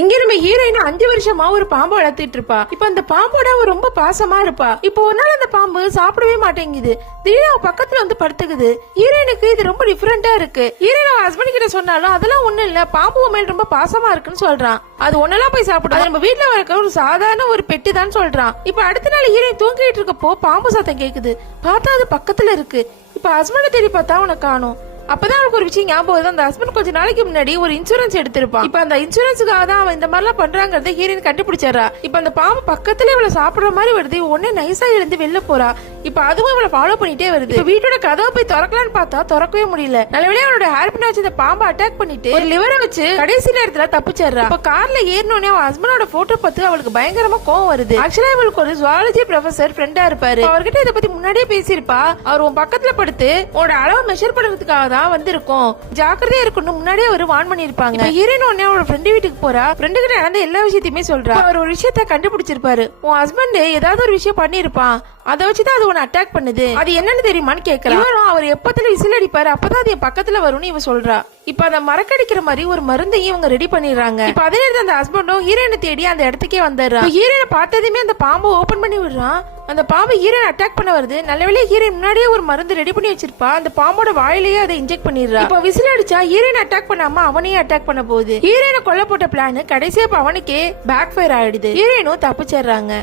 இங்க நம்ம ஹீரோயின் 5 வருஷமா ஒரு பாம்பு வளர்த்துட்டு இருப்பா. இப்ப அந்த பாம்போட அவ ரொம்ப பாசமா இருப்பா. இப்போ ஒரு நாள் அந்த பாம்பு சாப்பிடவே மாட்டேங்குது. திடீர்னு அவ பக்கத்துல வந்து படுத்துக்குது. ஹீரோயினுக்கு இது ரொம்ப டிஃபரெண்டா இருக்கு. ஹீரோயின் அவ ஹஸ்பண்ட் கிட்ட சொன்னாலும் அதெல்லாம் ஒண்ணும் இல்ல, பாம்பு மேல ரொம்ப பாசமா இருக்குன்னு சொல்றான். அது ஒன்னெல்லாம் போய் சாப்பிடும். நம்ம வீட்டுல வளர்க்க ஒரு சாதாரண ஒரு பெட்டி தான் சொல்றான். இப்ப அடுத்த நாள் ஹீரோயின் தூங்கிட்டு இருக்கப்போ பாம்பு சத்தம் கேக்குது. பார்த்தா அது பக்கத்துல இருக்கு. இப்ப ஹஸ்பண்ட் தேடி பார்த்தா அவனை காணும். அப்பதான் அவனுக்கு ஒரு விஷயம் ஞாபகம் வருது. அந்த ஹஸ்பண்ட் கொஞ்ச நாளைக்கு முன்னாடி ஒரு இன்சூரன்ஸ் எடுத்திருப்பான். இப்ப அந்த இன்சூரன்ஸுக்காக தான் அவன் இந்த மாதிரி எல்லாம் பண்றாங்கறத ஹீரோயின் கண்டுபிடிச்சாரா. இப்ப அந்த பாம்பு பக்கத்துல இவளை சாப்பிடுற மாதிரி வருது. உடனே நைஸா எழுந்து வெளில போறா. இப்ப அதுவும் இவளை ஃபாலோ பண்ணிட்டே வருது. இப்ப வீட்டோட கதவை போய் திறக்கலான்னு பார்த்தா திறக்கவே முடியல. நல்லபடியா அவனோட ஹேர் பின் வச்சு இந்த பாம்பை அட்டாக் பண்ணிட்டு ஒரு லிவரை வச்சு கடைசி நேரத்துல தப்பிச்சிடுறா. இப்ப கார்ல ஏறினோடனே அவன் ஹஸ்பண்டோட போட்டோ பார்த்து அவளுக்கு பயங்கரமா கோவம் வருது. ஆக்சுவலா இவளுக்கு ஒரு ஜுவாலஜி ப்ரொஃபசர் ஃப்ரெண்டா இருப்பாரு. அவர்கிட்ட இதை பத்தி முன்னாடியே பேசியிருப்பா. அவர் உன் பக்கத்துல படுத்து உன்னோட அளவை மெஷர் பண்றதுக்காக தான் வந்திருக்கும், ஜாக்கிரதையா இருக்கணும் முன்னாடியே அவர் வார்ன் பண்ணிருப்பாங்க. ஹீரோயின் உடனே அவரோட ஃப்ரெண்ட் வீட்டுக்கு போறா. ஃப்ரெண்டு கிட்ட நடந்த எல்லா விஷயத்தையுமே சொல்றா. அவர் ஒரு விஷயத்த கண்டுபிடிச்சிருப்பாரு. உன் ஹஸ்பண்ட் ஏதாவது ஒரு விஷயம் பண்ணிருப்பான், அதை வச்சுதான் அது உன்னை அட்டாக் பண்ணுது. அது என்னன்னு தெரியுமான்னு கேக்குறா. அவர் எப்பத்துல விசில் அடிப்பாரு அப்பதான் அது என் பக்கத்துல வரும்னு இவ சொல்றா. இப்ப அந்த மரக்கடிக்கிற மாதிரி ஒரு மருந்தையும் இவங்க ரெடி பண்ணிடுறாங்க. இப்ப அதே நேரத்தில் அந்த ஹஸ்பண்டும் ஹீரோயினை தேடி அந்த இடத்துக்கே வந்துடுறான். ஹீரோயினை பார்த்ததுமே அந்த பாம்பை ஓபன் பண்ணி விடுறான். அந்த பாம்பு ஹீரோயின் அட்டாக் பண்ண வருது. நல்லவேளையா ஹீரோயின் முன்னாடியே ஒரு மருந்து ரெடி பண்ணி வச்சிருப்பா. அந்த பாம்போட வாயிலேயே அதை இன்ஜெக்ட் பண்ணிடுறா. இப்ப விசில் அடிச்சா ஹீரோயின் அட்டாக் பண்ணாம அவனையே அட்டாக் பண்ண போகுது. ஹீரோயினை கொல்ல போட்ட பிளான் கடைசியா அவனுக்கே பேக் ஃபயர் ஆயிடுது. ஹீரோயினும் தப்பிச்சிடுறாங்க.